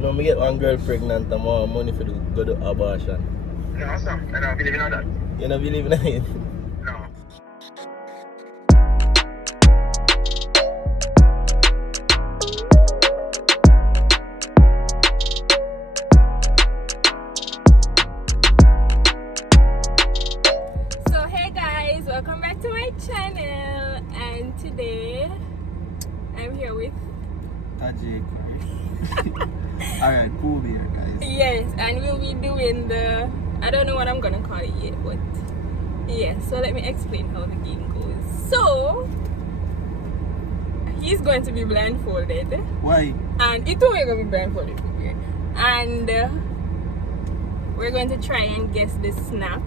know, me get one girl pregnant and more money for the go to abortion. No, sir. I don't believe in all that. You don't believe in it? No. So hey guys, welcome back to my channel, and today I'm here with JAMAICA. Alright, cool here guys. yes, and we'll be doing the, I don't know what I'm gonna call it yet, but yeah, so let me explain how the game goes. So he's going to be blindfolded. Why? And it too, we're going to be blindfolded. Okay? And we're going to try and guess the snack.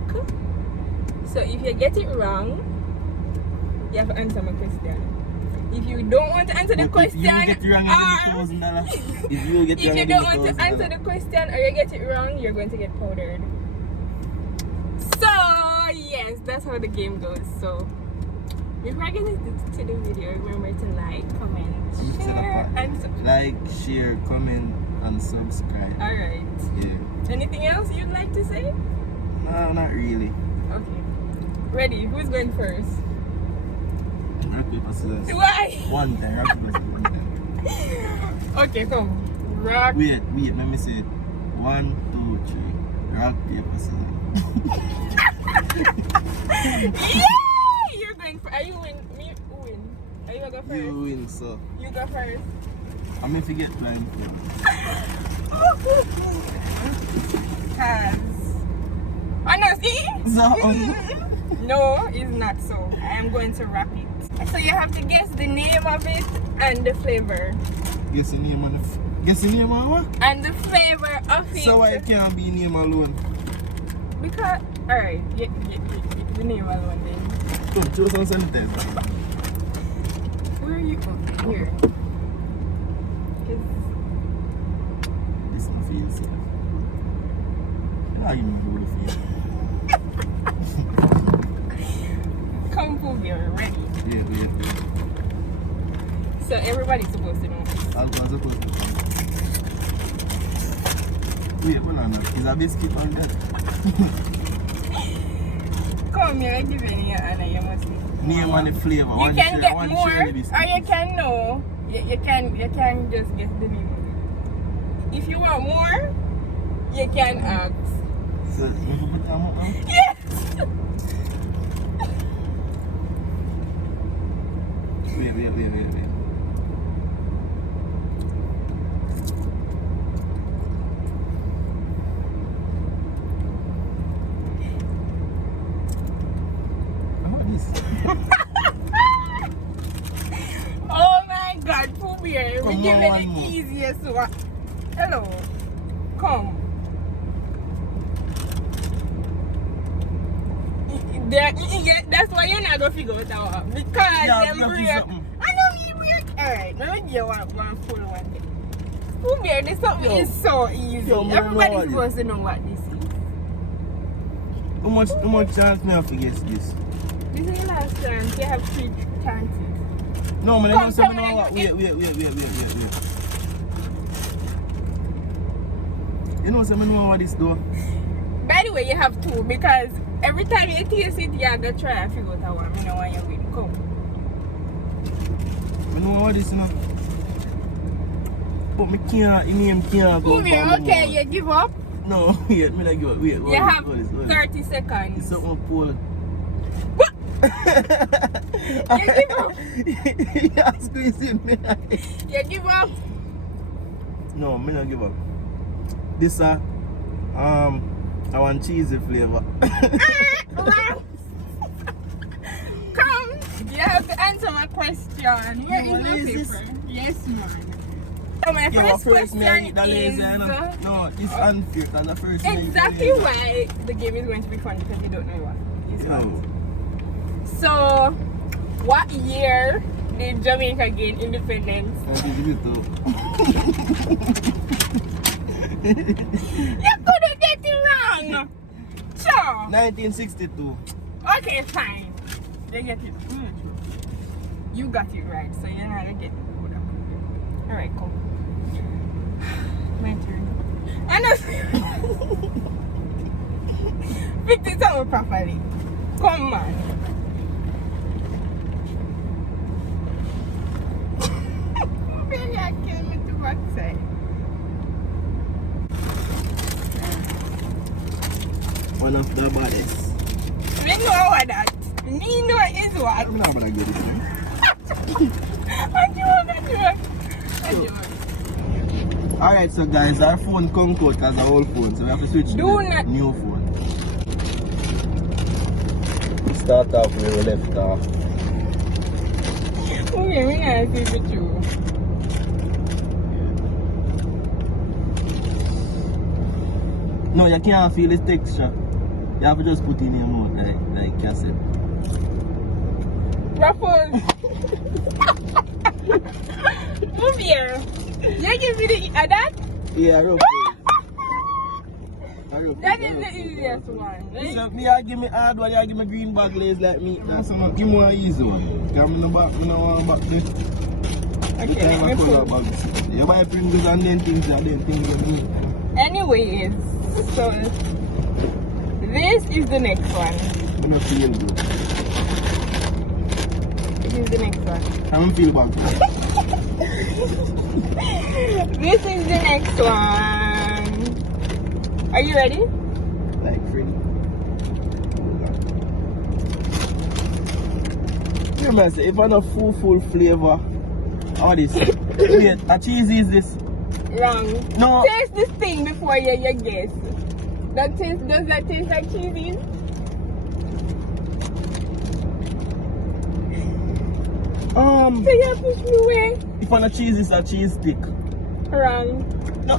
So if you get it wrong, you have to answer my question. If you don't want to answer the question, if you don't want to answer the question or you get it wrong, you're going to get powdered. So yes, that's how the game goes. So before I get into the video, remember to like, comment, share, and subscribe. Like, share, comment, and subscribe. Alright. Yeah. Anything else you'd like to say? No, not really. Okay. Ready? Who's going first? Rock, paper, scissors. Why? One time, rock, paper, scissors, one time. Okay, come. Rock. Wait, let me say it. 1, 2, 3. Rock, paper, scissors. Yay! You're going first. Are you win? Me win. Are you gonna go first? You win, so. You go first. I'm gonna forget playing. Cause. Oh no, see? So, No, it's not so. I am going to wrap it. So you have to guess the name of it and the flavor. guess the name on guess the name on what? And the flavor of it. So why it can't be name alone? Because, alright, get the name alone then. Come, choose some sentence. Where are you from? Here. This one feels safe. How you know the feel? Come prove you're ready. Yeah. So everybody's supposed to know this. I'll go supposed to. Wait, hold on now. Is a biscuit on that? Come here, I give you any Anna, you must know. Name on the flavor. You can get more, or you can know. You can just guess the name of it. If you want more, you can ask. So, you can put that on? Yes! Wait. Oh my god, Pooh Bear, we Come give on, it one the more. easiest one. Hello. Come. That's why you're not gonna figure it out. Because Yeah, them I'm break. something. I know you break. Alright, let me give you one full one. Pooh Bear, this something is so easy. Yo, man, Everybody's what supposed to know what this is. How much chance me have to guess this? This is your last chance. You have 3 chances. No, man, I Come, don't say tell me me know what. again. Wait. You know, say me know what this do. By the way, you have 2 because every time you taste it, you have to try and figure out one. I know when you win. Come. You know what this, you know? But me can't, your name can't go Pooh Bear, down okay, more. you give up. No, wait, me not give up. Wait, You have 30 It's seconds. something pull. You give up. You're squeezing me. You give up. No, me not give up. This I want cheesy flavor. Come. You have to answer my question. Where No, is my is this- paper? Yes, man. So my Yeah, first first me I question eat the lazy, you know. is... No, it's unfair because the first me I eat Exactly lazy. why the game is going to be fun, because you don't know what is Yo. what. So, what year did Jamaica gain independence? I give you two. You couldn't get it wrong! Sure! 1962. Okay, fine. They get it. You got it right, so you're not gonna get it. Alright, cool. My turn. I know. Fix it up properly. Come on. Really, I kill me to backside. One of the baddest. Me know what that. Me know is what. I'm not gonna get it. Alright, so guys, our phone come out as our old phone, so we have to switch to the new phone. We start off where we left off. Okay, we gotta see the truth. No, you can't feel the texture. You have to just put in your mouth like cassette. Ruffles. Move here. You give me the that? Yeah, rough. That is the easiest one. Right? So me, I give me hard one, you give me green bag lays like me. That's enough. Give me one easy one. Come in the back, I don't want back there. Okay, let me color bags. You buy Pringles and then things and then things and me. Anyways, so this is the next one. I'm not feeling good. This is the next one. I don't feel bad. This is the next one. Are you ready? Like Freddy. You must say, if I not full flavor, how this? Wait, a cheese is this? Wrong. No. Taste this thing before you guess. Does that taste like cheese? So you push me away. If I not cheese, it's a cheese stick. Wrong. No.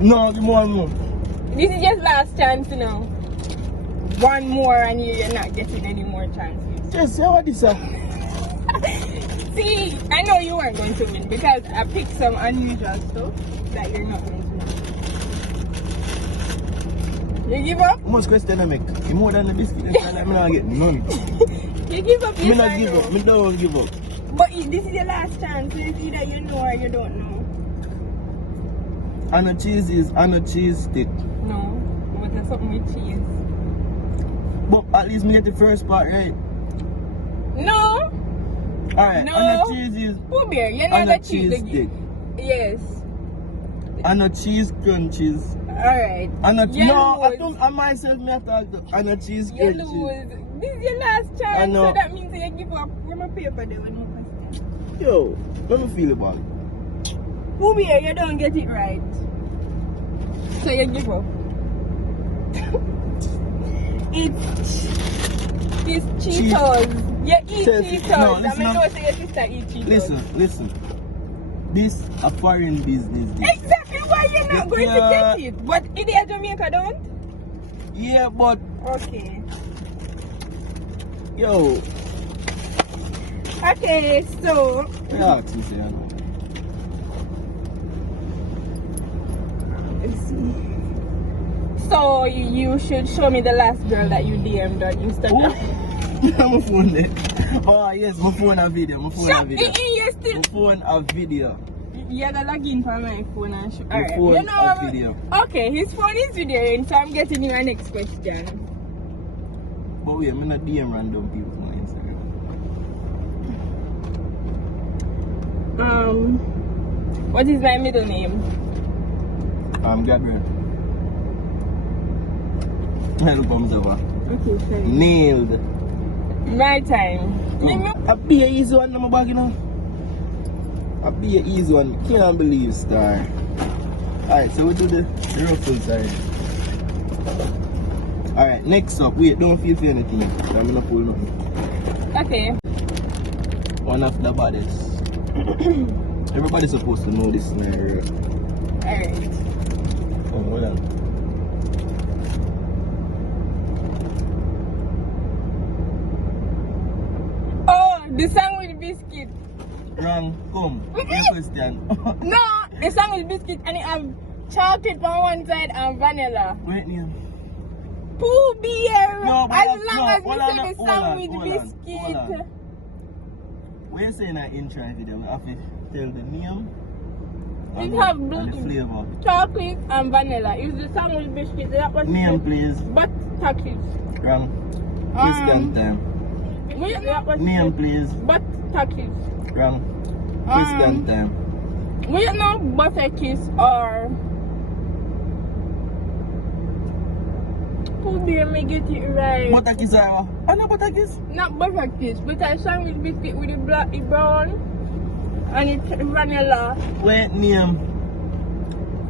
No, give me one more. This is just last chance now. One more and you're not getting any more chances. Just say what this is. See, I know you weren't going to win because I picked some unusual stuff that you're not going to win. You give up? How much question I make? You more than the biscuit. I'm not getting none. You give up, Me not give up. Me don't give up. But this is your last chance, so it's either you know or you don't know. And a cheese is and a cheese stick. No, but there's something with cheese. But at least me get the first part right. No. Alright, No. and a cheese is Pooh Bear, you know and a the cheese stick. Yes. And a cheese crunches. Alright. And a You no, I lose. don't I myself me talk to and a cheese You crunches. lose. This is your last chance, I know. so that means you give up. Where my paper there with no question. Yo, let me feel about it. Pooh Bear, you don't get it right. So you give up. It's Cheetos. You eat Cheetos. No, I listen mean, up. no, say your sister eat Cheetos. Listen. This a foreign business. This. Exactly why you're not going to get it. But India, Jamaica don't? Yeah, but Okay. yo. Okay, so Yeah, it's easy, I know. let's see. So you should show me the last girl that you DM'd on Instagram. My phone there. Oh yes, my phone a video. My phone a video. Yes, still. My phone a video. You gotta log in for my phone and show. My Alright. phone You know a what? video. Okay, his phone is videoing, so I'm getting you our next question. But wait, I'm not DM random people on Instagram. What is my middle name? Gabriel. Hello, comes over. Okay, sorry. Nailed. My time. A be an easy one, my bag, you know. A be an easy one. Can't believe, star. Alright, so we do the ruffle side. Alright, next up. Wait, don't feel anything. I'm gonna pull nothing. Okay. One of the baddest. Everybody's supposed to know this scenario. Alright. Oh, hold on. Oh, the song with biscuit. Wrong. Come. Your question. No, the song with biscuit and it have chocolate on one side and vanilla. Wait, Neil. Pooh Bear. No, but as that's- long no, as we hold say on, the hold song on, with hold on, biscuit. hold on. We're saying an intro video. We have to tell the name It have And the blue, flavor. chocolate and vanilla. It's the sandwich biscuit. That was Name, please. But takis. Wrong. Question time. Wait, that was Name, please. But takis. Wrong. Question time. We know butter kiss or who beer me get it right? Butter kiss or what? No butter kiss? Not butter kiss, but I sandwich biscuit with the black, the brown, and it's vanilla. Wait, name.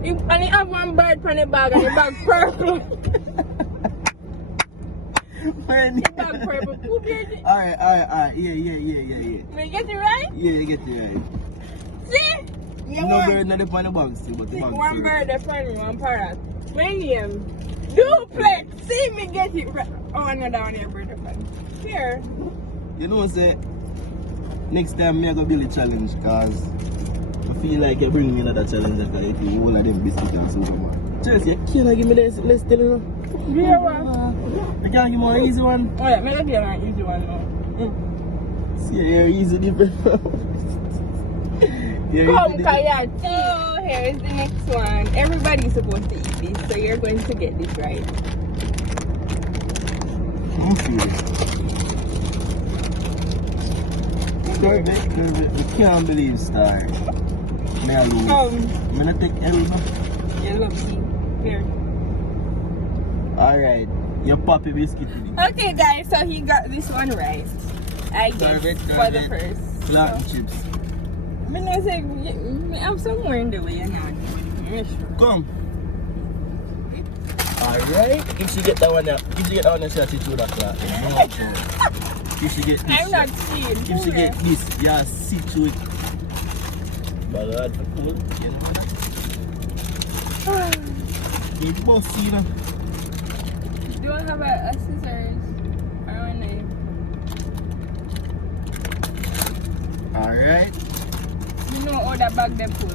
And it have one bird from the bag, and the bag purple. Wait, The bag purple. Who get it? Alright. Yeah. Me get it right? Yeah, you get it right. See? You No want bird not the the box too, but the box. one bird, the funny one parrot. My name. Duplex. See me get it right. Oh, another one here, bird. Here. You know, say, next time me I go build a challenge, cause I feel like you bring me another challenge because I eat all of them biscuits and so on. Chelsea, you can't give me this, let's tell you. Yeah, what? You can't give me an easy one. Oh yeah, maybe give an easy one now. See, you're easy different. Come, Kaya. Oh, here's the next one. Everybody's supposed to eat this, so you're going to get this right. I'm serious. Perfect. I can't believe, Star. Me I lose. I'm gonna take elbow. Yeah, look, see. Here. Alright, your poppy biscuit. Okay, guys, so he got this one right. I guess for the first. Flat So, chips. I'm gonna say, I'm somewhere in the way, now. Come. Alright, if she get that one, she through that flat. If she get this, I'm not seeing. if she get this, yeah, see through it. But that's cool. It's bossy, you know. Do I have a scissors or a knife? Alright. You know how that bag they pull.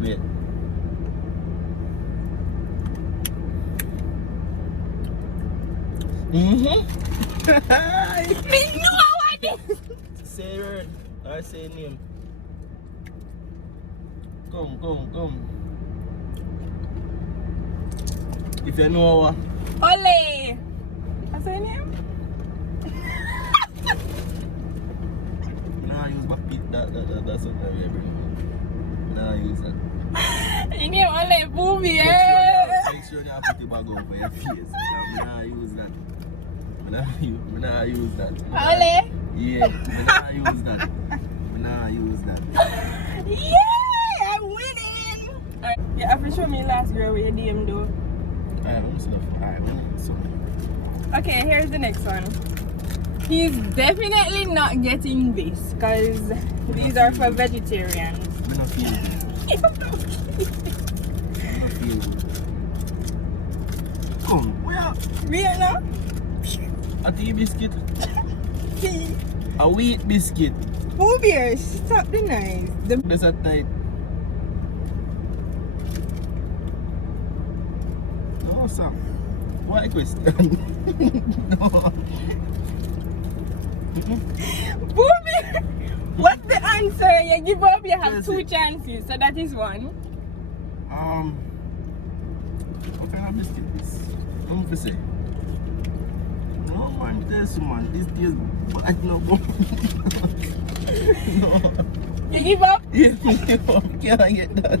Wait. Me know how I did. Say word. I say name. Come. If you know what. Ole. What's her name? Nah, use back pit. That's what I bring. Nah, use that. You name Ole Booby, eh? Make sure you put the bag over your face. Nah, use that. Nah, use that. Ole. Yeah, nah, use that. Yay! I'm winning! Alright, you have to show me last girl with your DM though. Alright, I'm slow. Alright, so. Okay, here's the next one. He's definitely not getting this because these are for vegetarians. I'm not feeling it. I'm not feeling it. Come, where? Real now? A tea biscuit? A wheat biscuit? Who beer? Stop the knife. There's a tight. No, sir. What question? No. Booby! What's the answer? You give up, you have two chances, so that is one. What kind of biscuit is this? I'm going to say. No, man, this one. This is bad, no. No. You give up? Yeah, can I get that?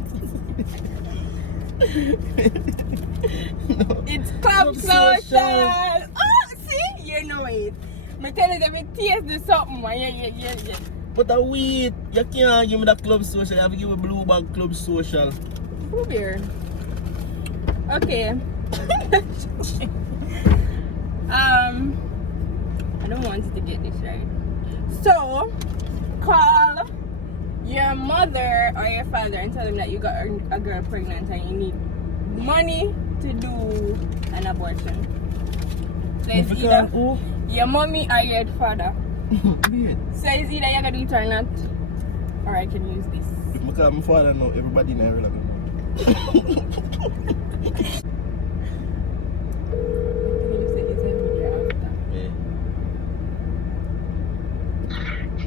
No. It's Club Club Social. Social. Oh, see? You know it. I tell you that we taste the something. Yeah. But a wheat, you can't give me the Club Social. You have to give me blue bag Club Social. Who beer? Okay. I don't want you to get this right. So, call your mother or your father and tell them that you got a girl pregnant and you need money to do an abortion. So it's either your mommy or your father. So it's either you're gonna do it or not, or I can use this. If I call my father now, everybody in here will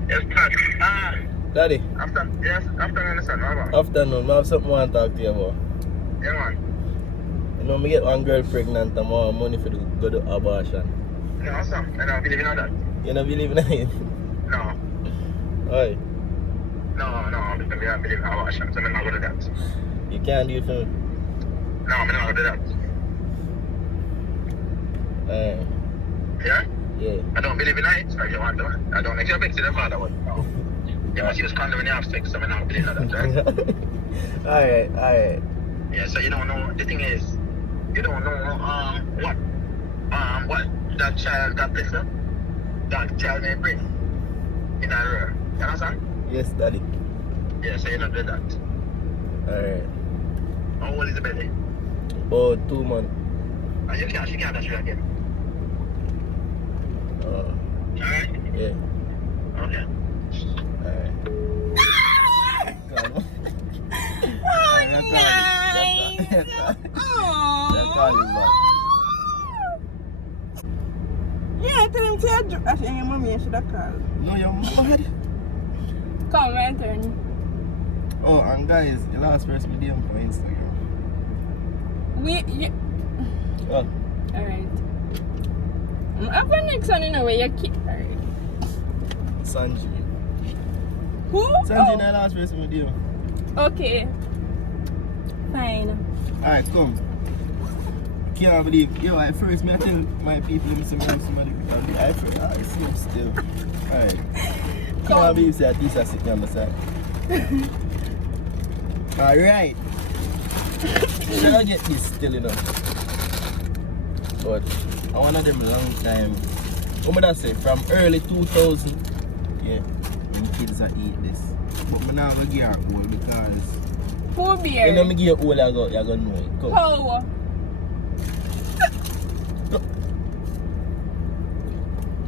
Yes, touch. Daddy, Yes, afternoon, son. How about? afternoon, I have something I want to talk to you about. Yeah, man. You know, me get one girl pregnant and I want money for the go to abortion. No, son. I don't believe in all that. You don't believe in it? No. Why? No, because I believe in abortion, so I'm not going to do that. You can't do it for me. No, I'm not going to do that. Yeah? Yeah. I don't believe in it, so if you want to. I don't expect to the father one. No. You must use condom when you have sex, so I'm not believe in that, right? Alright. Yeah, so you don't know, the thing is, you don't know what that child, that child may bring in a room. You understand? Yes, Daddy. Yeah, so you're not doing that. Alright. How old is the baby? About 2 months. And she can't touch you again. Alright? Yeah. Okay. Alright. Come on. Oh, That's nice. all you want. Yeah, tell him to your actually, your mommy should have called. No, you're mad. Come, my turn. Oh, and guys, the last person we did on Instagram. Oh, Alright. I've got next one in a way, you keep. Alright. Sanji. Who? Sanji, the last person we did. Okay. Fine. Alright, come. Can't believe. Yo, at first, me I tell my people, let me see somebody. I see him still. Alright. Can't believe that this is sitting on the side. Alright. Should I get this still enough? But I want them long time. What would I say? From early 2000. Yeah. When kids are eat this. But I'm not going to get old because. Who beer? You know me get old, you're going to know it. Come. How?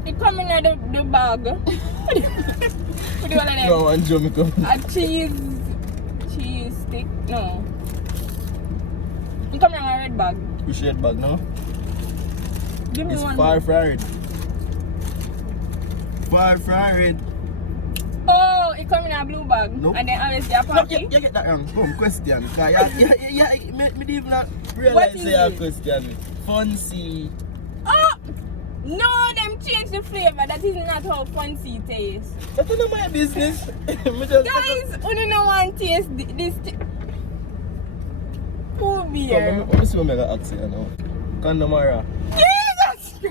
It come in the bag. What do you want No, one Jamaica. A cheese stick? No. It come in a red bag. Which red bag now? Give me It's one. far fried. Far fried. Oh, it come in a blue bag. Nope. And then obviously a No, party. you get that wrong. Come, question. Because me didn't even not What realize is say a it? question. Fancy. Oh! No, them change the flavor. That is not how fancy tastes. That's none of my business. Me just Guys, who don't want to taste this? Who beer? Let me see what I got ask you now. Condomara. Jesus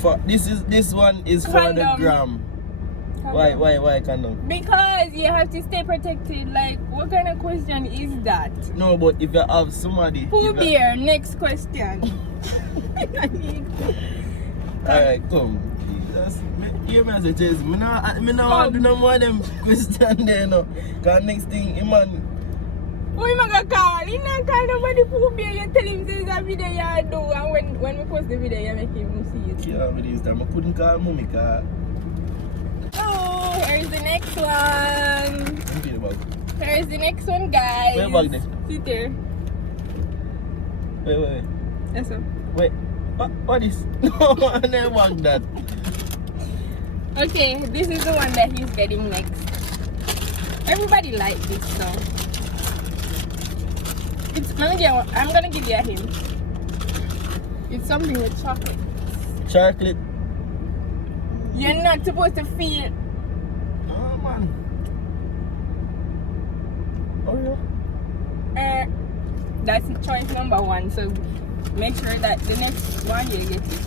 Christ! This one is for the Condom. gram. Why condom? Because you have to stay protected. Like, what kind of question is that? No, but if you have somebody. Who beer? Next question. Alright, come. Jesus. Hear me as a chase. Me no want to do no more of them question there, no. Because next thing, man. Who am I gonna call? You not call nobody who beer. You tell him there's a video you do. And when we post the video, you make him see it. Yeah, but this time I couldn't call mommy because. Oh, here's the next one. Here's the next one, guys. Where bag there? Sit there. Wait. That's all. Wait. What is? No, I never bag that. Okay, this is the one that he's getting next. Everybody likes this song. I'm gonna give you a hint. It's something with chocolate. Chocolate. You're not supposed to feel. Oh man. Oreo. That's choice number one. So make sure that the next one you get it.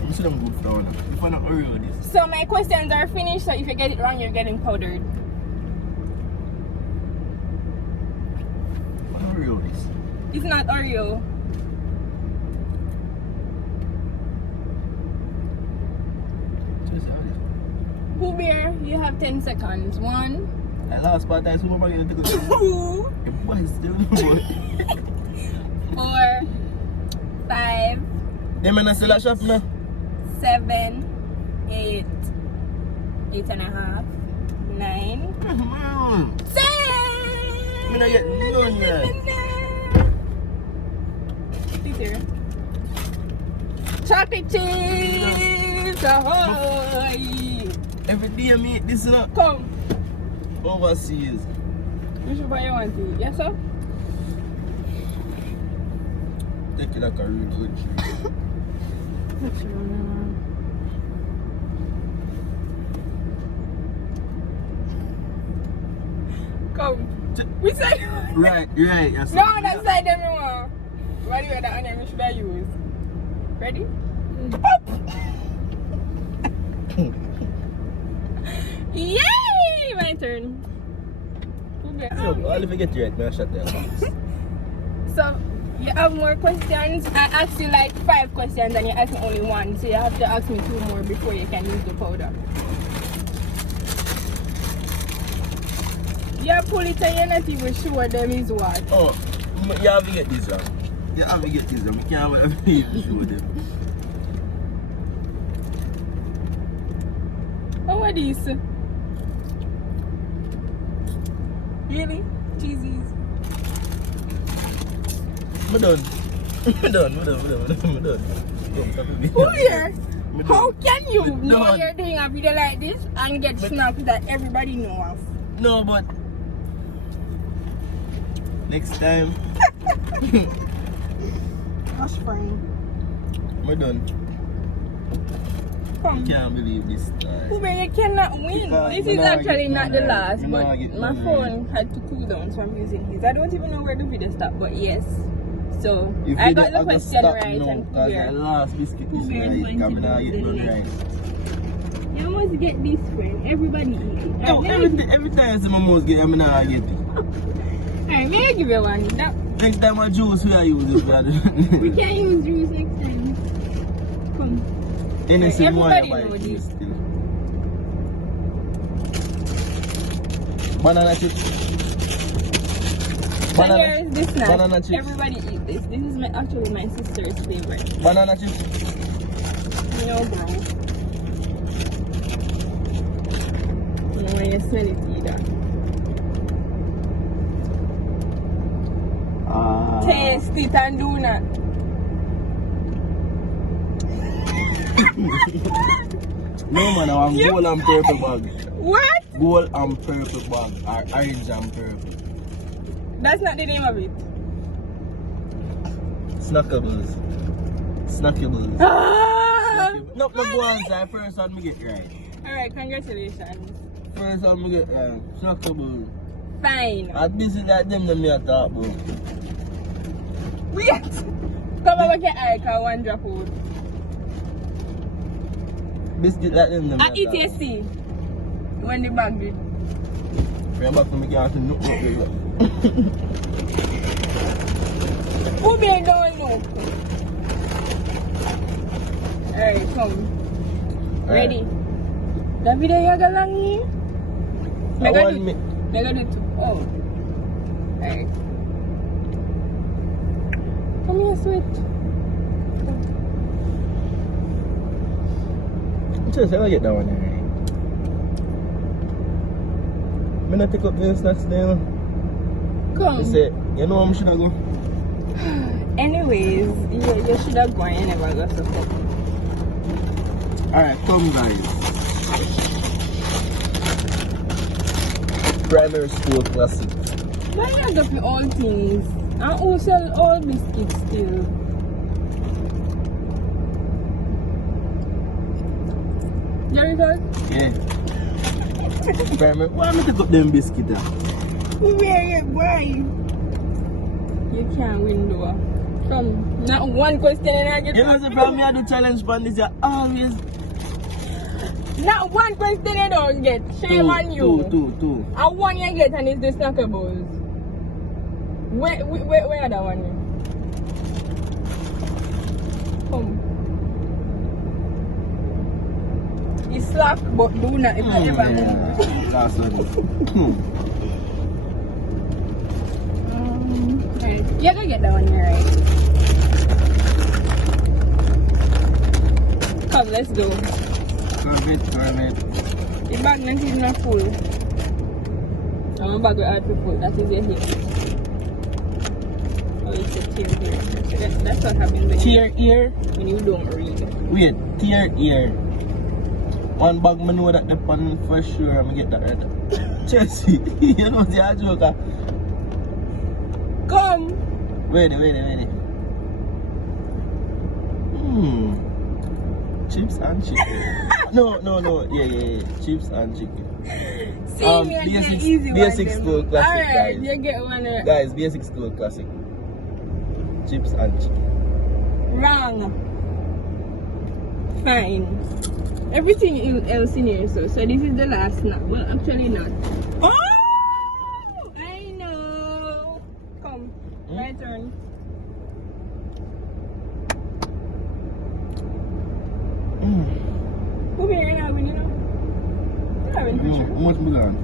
I'm still good for one. If I not Oreo this. So my questions are finished. So if you get it wrong, you're getting powdered. What Oreo this? It's not Oreo. Pooh Bear, you have 10 seconds. 1, That last part I super going to take a 2, The boy is still boy. 4, 5, They may not sell a shop now. 7, 8, 8.5, 9, 10. Me not get none yet. Chocolate chips, ahoy! Every day I meet this, you know. Come. Overseas. Which one you want to eat? Yes, sir? Take it like a real good tree. Come. We said Right. Yes. no, that side them more. What do you that onion we should I use? Ready? Yay! My turn. So, I'll forget you right, man. Shut there. So you have more questions. I asked you like 5 questions and you asked me only 1. So you have to ask me 2 more before you can use the powder. You pull it and you're not even sure them is what. Oh, you have to get this one. You have to get this one. You can't wait to show them. Oh, what is this? Really? Cheesies. I'm done. Who here? Me How done. can you Me know done. you're doing a video like this and get snaps that everybody know of? No, but next time, That's fine. I'm done. Come. Can't believe this time. Uber, you cannot win. Because This me is nah actually get not none the right. last, Me but nah get my none phone had to cool down, so I'm using his. I don't even know where the video stopped, but yes. So If I you got did, the I question stop right now, and because the Uber. last biscuit is Uber is right. going I'm to not do getting the none right. You must get this, friend. Everybody eat it. No, Alright, every time I see my mouse get, I'm not get it. Alright, may I give you one? That, Next time I juice, we are using that. we can use juice next time. Come. Anything Everybody more you know buy this. still. Banana chips. So here's this snack. Banana chips. Everybody eat this. This is actually my sister's favorite. Banana chips. No, bro. No, when you smell it either. Taste it and do not. No man, I want gold and purple bag. What? Gold and purple bag. Or orange and purple. That's not the name of it. Snackables. Snackables. Ah! No, go on, sir. First one me get right. Alright, congratulations. First one me get right. Snackables. Fine. At this is like them that me a talk about. Wait. Come over here, I can one drop out. Biscuit like them that me I a eat talk you about. see. When the bag did. Remember for me can't see nothing. Who be don't know? Alright, come. Ready? The video you got long here? Mega do too. Oh. Alright. Come here, sweet. Just I get that one here. I'm not pick up the snacks there. Come. They say, you know where I should go? Anyways, you should have gone. You never got to come. Alright, come guys. Primary school classic. Why not get me all things? And who sell all biscuits still? Jericho? Yeah. Primary. Why am I pick up them biscuits? Why? You can't win though. Come, not one question and I get. You know the problem I do challenge for this, you always Not one question you don't get. Shame on you. Two. And one you get and it's the snackables. Where are that one? Come. It's slack, but do not if you ever move. That's what it is. Right. You're gonna get that one here, right? Come, let's go. Kermit. The bag not even full. I'm a bag with hard to full. That is your hip. Oh, it's a tear here. So that's what happens when Tear ear. when you don't read. Wait, tear ear. One bag, I know that the pan for sure. I'm get that right. Chelsea, you know the joker. Come. Ready. Chips and chicken. No. Yeah. Chips and chicken. Basic school classic, alright, guys. you get one. Guys, basic school classic. Chips and chicken. Wrong. Fine. Everything else in here, so this is the last snack. Well, actually not. Oh! I know. Come, my turn. Come here, you're having, you know? You're having picture. How much we gone?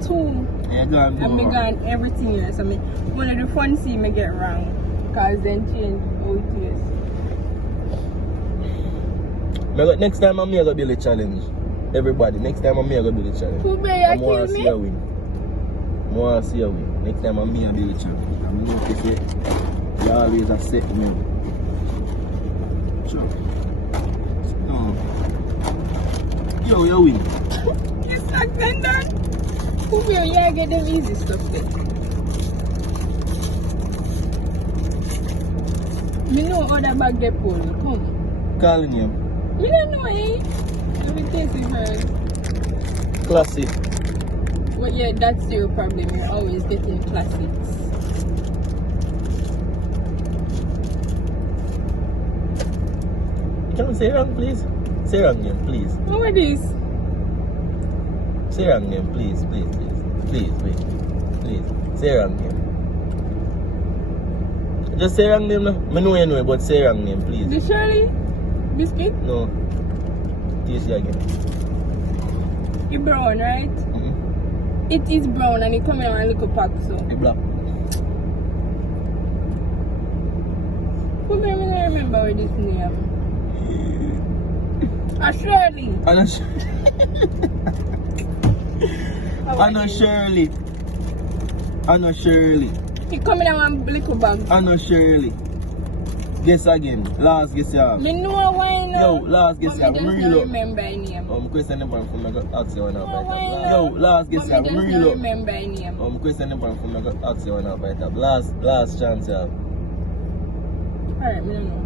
2. Yeah, gone. And me gone everything here. So one of the fun see me get wrong. Cause then change how it is. Next time I'm here to build a challenge. Everybody, next time I'm here to build a challenge. Who better I want kill to see me? a win. I want to see a win. Next time I'm here to build a challenge. I'm not to say you always are set me. Sure. No. Yo, you win. It's like that. Who better yeah get them easy stuff then? Me know how that bag get pulled. Come. Calling you. Me don't know, eh? Let me taste it first. Classic. Well, yeah, that's your problem. You're always getting classics. Can you say wrong, please? Say wrong name, please. What are these? Say wrong name, please. Please. Say wrong name. Just say wrong name. I know you know, but say wrong name, please. The Shirley biscuit? No. Taste it again. It's brown, right? Mm-hmm. It is brown and it comes in a little pack, so. It's black. Who do I remember with this name? Shirley. Anna Shirley. It comes in a little bag. Anna Shirley. Guess again. Last guess ya. Me know why now. Yo, last guess ya. But me just don't remember any name. Question number from me ask you one No, about why it. not? Yo, last guess ya. But me just don't remember any name. Question number from me ask you one about it. Last chance ya. Alright, me don't know.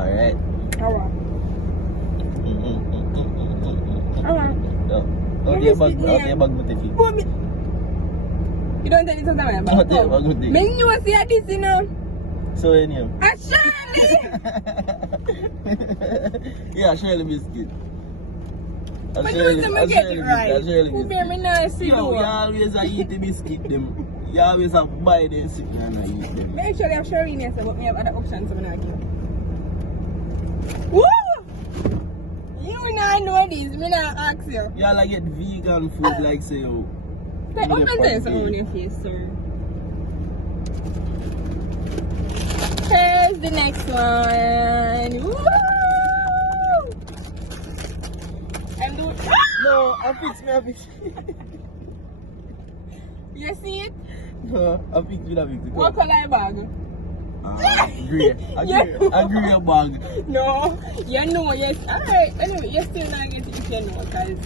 Alright. Alright. Alright. Yo. How do you bag with the feet? You don't tell me something about How do you bag with the me know see this, you know. So in you. Shirley! Yeah, Shirley biscuit. But you must get it right. Who bear me not see Yo, you? you always eat the biscuit them. You always buy them sitting and eat them. Me actually have Shirley in here, but me have other options, so I'm not give. Woo! You not know this, me not ask you. You all like get vegan food like say you. Hey, open this on your face, sir. Here's the next one. Woo! I'm doing. No, I fix. You see it? No, I fix it. What color bag? Grey. I grey bag. No, you know, yes. Alright, anyway, you still not get it if you know, guys.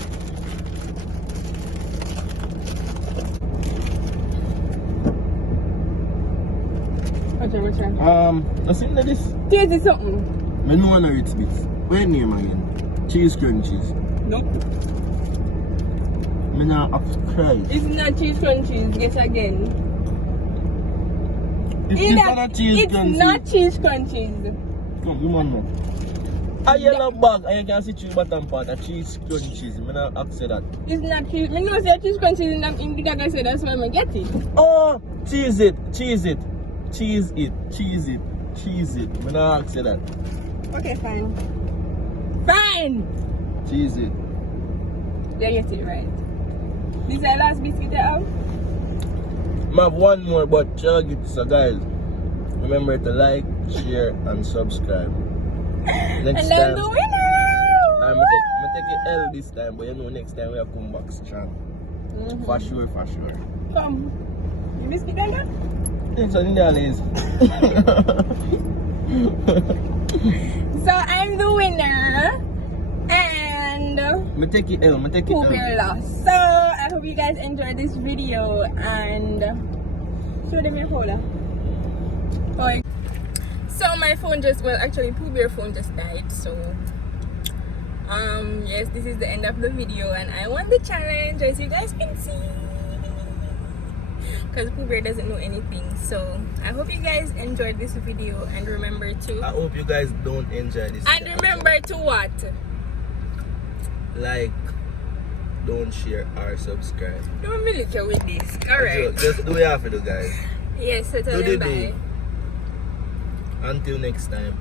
What's that? Listen to this. Taste it something. I know one of Ritz bits. What name again? Cheese crunchies. Nope. I now have to cry. It's not cheese crunchies. Guess again. It's not cheese crunchies. It's not cheese crunchies. Come, you want know. A yellow bag and you can see cheese bottom part of cheese crunchies. I now have to say that. It's not cheese. I know say cheese crunchies in the bag. I said that's why I get it. Oh, cheese it. I now have to say that. Okay, fine. Fine. Cheese it. They get it right. This is the last biscuit I have. I have one more, but chug it. So guys, remember to like, share, and subscribe. Next and time, I'm the winner. I'm take an L this time, but you know next time we have come back strong. For sure. Come. You biscuit like that? It's on the lazy. So I'm the winner, and Me take it L, me take it Pooh L. Bear lost. So I hope you guys enjoyed this video and show them your folder. Oh, so my phone actually Pooh Bear phone just died. So yes, this is the end of the video and I won the challenge, as you guys can see, because Pooh Bear doesn't know anything. So I hope you guys enjoyed this video and remember to. I hope you guys don't enjoy this. And remember to what? Like, don't share or subscribe. Don't be little with this. Correct. Just do what you have to do, guys. Yes, so tell Do them the bye. do. Until next time.